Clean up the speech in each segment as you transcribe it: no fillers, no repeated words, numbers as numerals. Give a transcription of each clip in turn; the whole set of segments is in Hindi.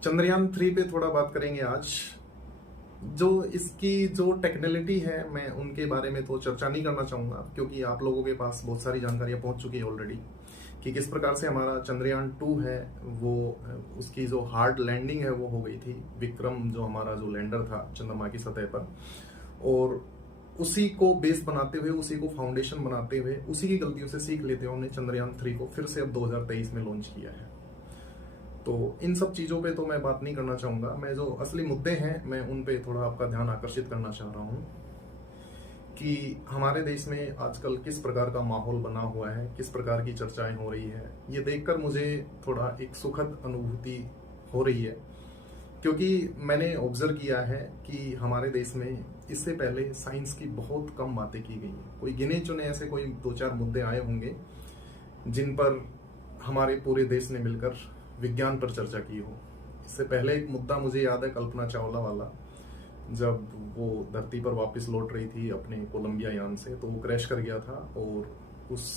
चंद्रयान 3 पे थोड़ा बात करेंगे आज। जो इसकी जो टेक्निकलिटी है, मैं उनके बारे में तो चर्चा नहीं करना चाहूँगा, क्योंकि आप लोगों के पास बहुत सारी जानकारियाँ पहुँच चुकी है ऑलरेडी कि किस प्रकार से हमारा चंद्रयान 2 है वो, उसकी जो हार्ड लैंडिंग है वो हो गई थी। विक्रम जो हमारा जो लैंडर था चंद्रमा की सतह पर, और उसी को बेस बनाते हुए, उसी को फाउंडेशन बनाते हुए, उसी की गलतियों से सीख लेते हुए हमने चंद्रयान 3 को फिर से अब 2023 में लॉन्च किया है। तो इन सब चीज़ों पे तो मैं बात नहीं करना चाहूँगा। मैं जो असली मुद्दे हैं मैं उन पे थोड़ा आपका ध्यान आकर्षित करना चाह रहा हूँ कि हमारे देश में आजकल किस प्रकार का माहौल बना हुआ है, किस प्रकार की चर्चाएं हो रही है। ये देखकर मुझे थोड़ा एक सुखद अनुभूति हो रही है, क्योंकि मैंने ऑब्जर्व किया है कि हमारे देश में इससे पहले साइंस की बहुत कम बातें की गई हैं। कोई गिने चुने ऐसे कोई 2-4 मुद्दे आए होंगे जिन पर हमारे पूरे देश ने मिलकर विज्ञान पर चर्चा की हो। इससे पहले एक मुद्दा मुझे याद है, कल्पना चावला वाला, जब वो धरती पर वापस लौट रही थी अपने कोलंबिया यान से, तो वो क्रैश कर गया था और उस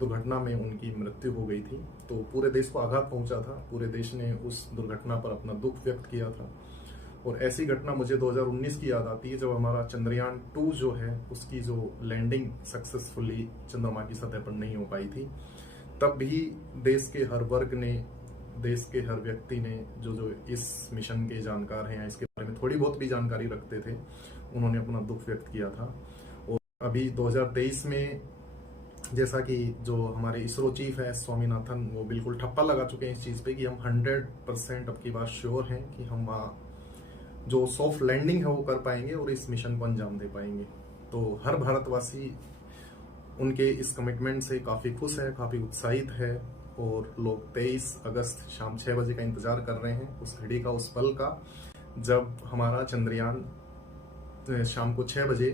दुर्घटना में उनकी मृत्यु हो गई थी। तो पूरे देश को आघात पहुंचा था, पूरे देश ने उस दुर्घटना पर अपना दुख व्यक्त किया था। और ऐसी घटना मुझे 2019 की याद आती है, जब हमारा चंद्रयान 2 जो है उसकी जो लैंडिंग सक्सेसफुली चंद्रमा की सतह पर नहीं हो पाई थी। तब भी देश के हर वर्ग ने, देश के हर व्यक्ति ने, जो जो इस मिशन के जानकार हैं या इसके बारे में थोड़ी बहुत भी जानकारी रखते थे, उन्होंने अपना दुख व्यक्त किया था। और अभी 2023 में जैसा कि जो हमारे इसरो चीफ है स्वामीनाथन, वो बिल्कुल ठप्पा लगा चुके हैं इस चीज़ पे कि हम 100% अब की बात श्योर हैं कि हम वहाँ जो सॉफ्ट लैंडिंग है वो कर पाएंगे और इस मिशन को अंजाम दे पाएंगे। तो हर भारतवासी उनके इस कमिटमेंट से काफ़ी खुश है, काफ़ी उत्साहित है। और लोग 23 अगस्त शाम 6 बजे का इंतज़ार कर रहे हैं, उस घड़ी का, उस पल का, जब हमारा चंद्रयान शाम को 6 बजे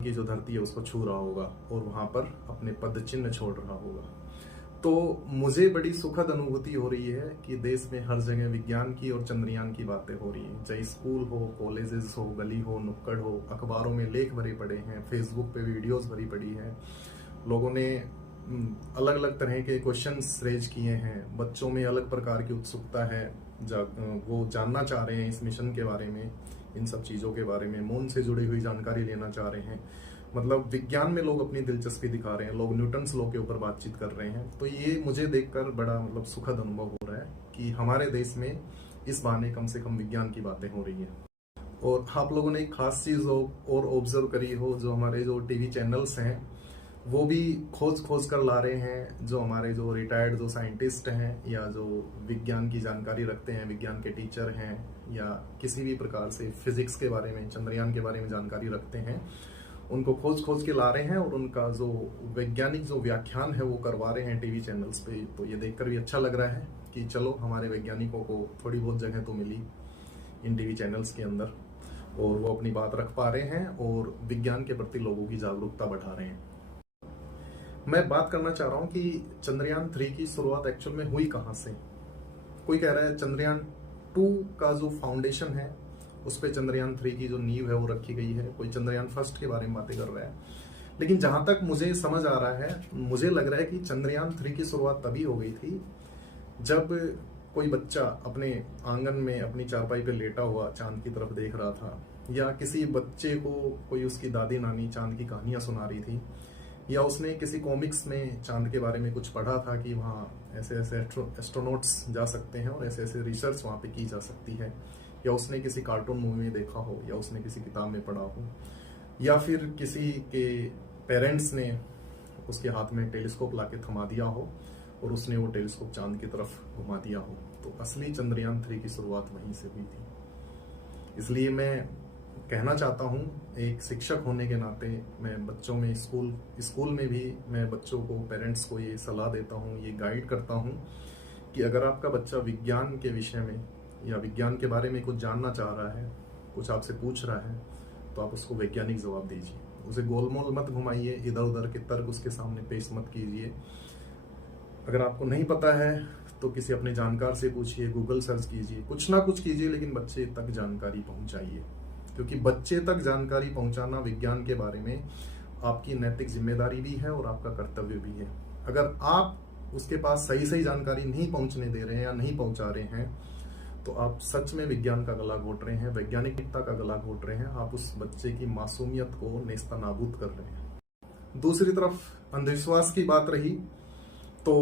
की जो धरती है उसको छू रहा होगा और वहाँ पर अपने पद चिन्ह छोड़ रहा होगा। तो मुझे बड़ी सुखद अनुभूति हो रही है कि देश में हर जगह विज्ञान की और चंद्रयान की बातें हो रही हैं। चाहे स्कूल हो, कॉलेजेस हो, गली हो, नुक्कड़ हो, अखबारों में लेख भरे पड़े हैं, फेसबुक पे वीडियोस भरी पड़ी हैं। लोगों ने अलग अलग तरह के क्वेश्चंस रेज किए हैं। बच्चों में अलग प्रकार की उत्सुकता है, वो जानना चाह रहे हैं इस मिशन के बारे में, इन सब चीज़ों के बारे में, मून से जुड़ी हुई जानकारी लेना चाह रहे हैं। मतलब विज्ञान में लोग अपनी दिलचस्पी दिखा रहे हैं, लोग न्यूटन्स लॉ के ऊपर बातचीत कर रहे हैं। तो ये मुझे देखकर बड़ा मतलब सुखद अनुभव हो रहा है कि हमारे देश में इस बहाने कम से कम विज्ञान की बातें हो रही हैं। और आप लोगों ने एक खास चीज़ और ऑब्जर्व करी हो, जो हमारे जो टीवी चैनल्स हैं वो भी खोज कर ला रहे हैं। जो हमारे जो रिटायर्ड जो साइंटिस्ट हैं या जो विज्ञान की जानकारी रखते हैं, विज्ञान के टीचर हैं, या किसी भी प्रकार से फिजिक्स के बारे में, चंद्रयान के बारे में जानकारी रखते हैं, उनको खोज के ला रहे हैं और उनका जो वैज्ञानिक जो व्याख्यान है वो करवा रहे हैं टीवी चैनल्स पे। तो ये देखकर भी अच्छा लग रहा है कि चलो हमारे वैज्ञानिकों को थोड़ी बहुत जगह तो मिली इन टीवी चैनल्स के अंदर, और वो अपनी बात रख पा रहे हैं और विज्ञान के प्रति लोगों की जागरूकता बढ़ा रहे हैं। मैं बात करना चाह रहा हूँ कि चंद्रयान 3 की शुरुआत एक्चुअल में हुई कहाँ से। कोई कह रहा है चंद्रयान 2 का जो फाउंडेशन है उस पर चंद्रयान 3 की जो नींव है वो रखी गई है। कोई चंद्रयान 1 के बारे में बातें कर रहा है, लेकिन जहां तक मुझे समझ आ रहा है, मुझे लग रहा है कि चंद्रयान 3 की शुरुआत तभी हो गई थी जब कोई बच्चा अपने आंगन में अपनी चारपाई पे लेटा हुआ चांद की तरफ देख रहा था, या किसी बच्चे को कोई उसकी दादी नानी चांद की कहानियां सुना रही थी, या उसने किसी कॉमिक्स में चांद के बारे में कुछ पढ़ा था कि वहाँ ऐसे ऐसे एस्ट्रोनॉट्स जा सकते हैं और ऐसे ऐसे रिसर्च वहाँ पे की जा सकती है, या उसने किसी कार्टून मूवी में देखा हो, या उसने किसी किताब में पढ़ा हो, या फिर किसी के पेरेंट्स ने उसके हाथ में टेलीस्कोप लाके थमा दिया हो और उसने वो टेलीस्कोप चांद की तरफ घुमा दिया हो। तो असली चंद्रयान 3 की शुरुआत वहीं से हुई थी। इसलिए मैं कहना चाहता हूँ, एक शिक्षक होने के नाते मैं बच्चों में स्कूल में भी मैं बच्चों को, पेरेंट्स को ये सलाह देता हूँ, ये गाइड करता हूँ कि अगर आपका बच्चा विज्ञान के विषय में या विज्ञान के बारे में कुछ जानना चाह रहा है, कुछ आपसे पूछ रहा है, तो आप उसको वैज्ञानिक जवाब दीजिए। उसे गोलमोल मत घुमाइए, इधर उधर के तर्क उसके सामने पेश मत कीजिए। अगर आपको नहीं पता है तो किसी अपने जानकार से पूछिए, गूगल सर्च कीजिए, कुछ ना कुछ कीजिए, लेकिन बच्चे तक जानकारी पहुंचाइए, क्योंकि बच्चे तक जानकारी पहुंचाना विज्ञान के बारे में आपकी नैतिक जिम्मेदारी भी है और आपका कर्तव्य भी है। अगर आप उसके पास सही जानकारी नहीं पहुंचने दे रहे हैं या नहीं पहुंचा रहे हैं, तो आप सच में विज्ञान का गला घोट रहे हैं, वैज्ञानिकता का गला घोट रहे हैं, आप उस बच्चे की मासूमियत को नेस्तनाबूद कर रहे हैं। दूसरी तरफ अंधविश्वास की बात रही तो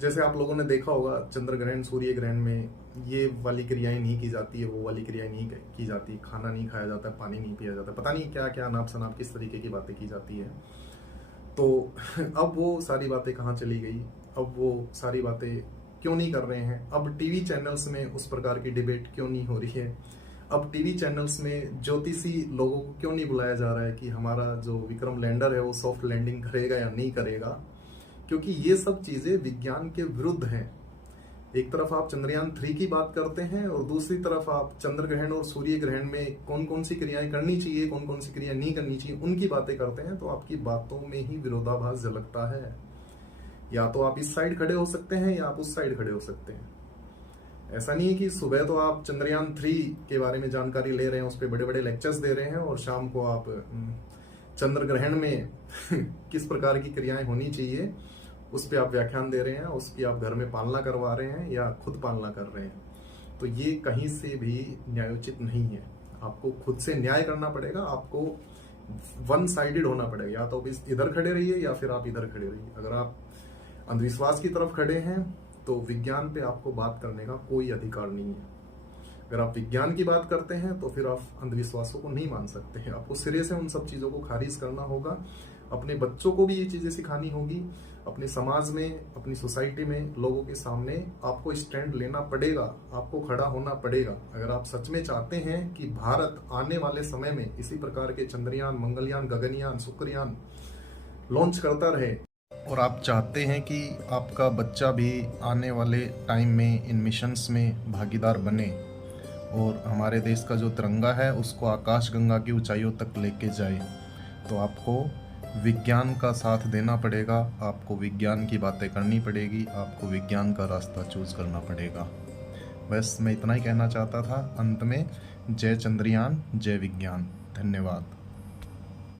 जैसे आप लोगों ने देखा होगा, चंद्र ग्रहण सूर्य ग्रहण में ये वाली क्रियाएं नहीं की जाती है, वो वाली क्रियाएं नहीं की जाती, खाना नहीं खाया जाता, पानी नहीं पिया जाता, पता नहीं क्या क्या अनाप शनाप किस तरीके की बातें की जाती है। तो अब वो सारी बातें कहाँ चली गई, अब वो सारी बातें क्यों नहीं कर रहे हैं, अब टीवी चैनल्स में उस प्रकार की डिबेट क्यों नहीं हो रही है, अब टीवी चैनल्स में ज्योतिषी लोगों को क्यों नहीं बुलाया जा रहा है कि हमारा जो विक्रम लैंडर है वो सॉफ्ट लैंडिंग करेगा या नहीं करेगा, क्योंकि ये सब चीजें विज्ञान के विरुद्ध हैं। एक तरफ आप चंद्रयान 3 की बात करते हैं और दूसरी तरफ आप चंद्र ग्रहण और सूर्य ग्रहण में कौन कौन सी क्रियाएं करनी चाहिए, कौन कौन सी क्रियाएं नहीं करनी चाहिए, उनकी बातें करते हैं। तो आपकी बातों में ही विरोधाभास झलकता है। या तो आप इस साइड खड़े हो सकते हैं या आप उस साइड खड़े हो सकते हैं। ऐसा नहीं है कि सुबह तो आप चंद्रयान 3 के बारे में जानकारी ले रहे हैं, उस पर बड़े बड़े लेक्चर्स दे रहे हैं, और शाम को आप चंद्र ग्रहण में किस प्रकार की क्रियाएं होनी चाहिए उस पर आप व्याख्यान दे रहे हैं, उसकी आप घर में पालना करवा रहे हैं या खुद पालना कर रहे हैं। तो ये कहीं से भी न्यायोचित नहीं है। आपको खुद से न्याय करना पड़ेगा, आपको वन साइडेड होना पड़ेगा। या तो इधर खड़े रहिए या फिर आप इधर खड़े रहिए। अगर आप अंधविश्वास की तरफ खड़े हैं तो विज्ञान पे आपको बात करने का कोई अधिकार नहीं है। अगर आप विज्ञान की बात करते हैं तो फिर आप अंधविश्वासों को नहीं मान सकते हैं। आपको सिरे से उन सब चीजों को खारिज करना होगा। अपने बच्चों को भी ये चीजें सिखानी होगी। अपने समाज में, अपनी सोसाइटी में, लोगों के सामने आपको स्टैंड लेना पड़ेगा, आपको खड़ा होना पड़ेगा। अगर आप सच में चाहते हैं कि भारत आने वाले समय में इसी प्रकार के चंद्रयान, मंगलयान, गगनयान, शुक्रयान लॉन्च करता रहे, और आप चाहते हैं कि आपका बच्चा भी आने वाले टाइम में इन मिशंस में भागीदार बने और हमारे देश का जो तिरंगा है उसको आकाश गंगा की ऊंचाइयों तक लेके जाए, तो आपको विज्ञान का साथ देना पड़ेगा। आपको विज्ञान की बातें करनी पड़ेगी, आपको विज्ञान का रास्ता चूज करना पड़ेगा। बस मैं इतना ही कहना चाहता था अंत में। जय चंद्रयान, जय विज्ञान। धन्यवाद।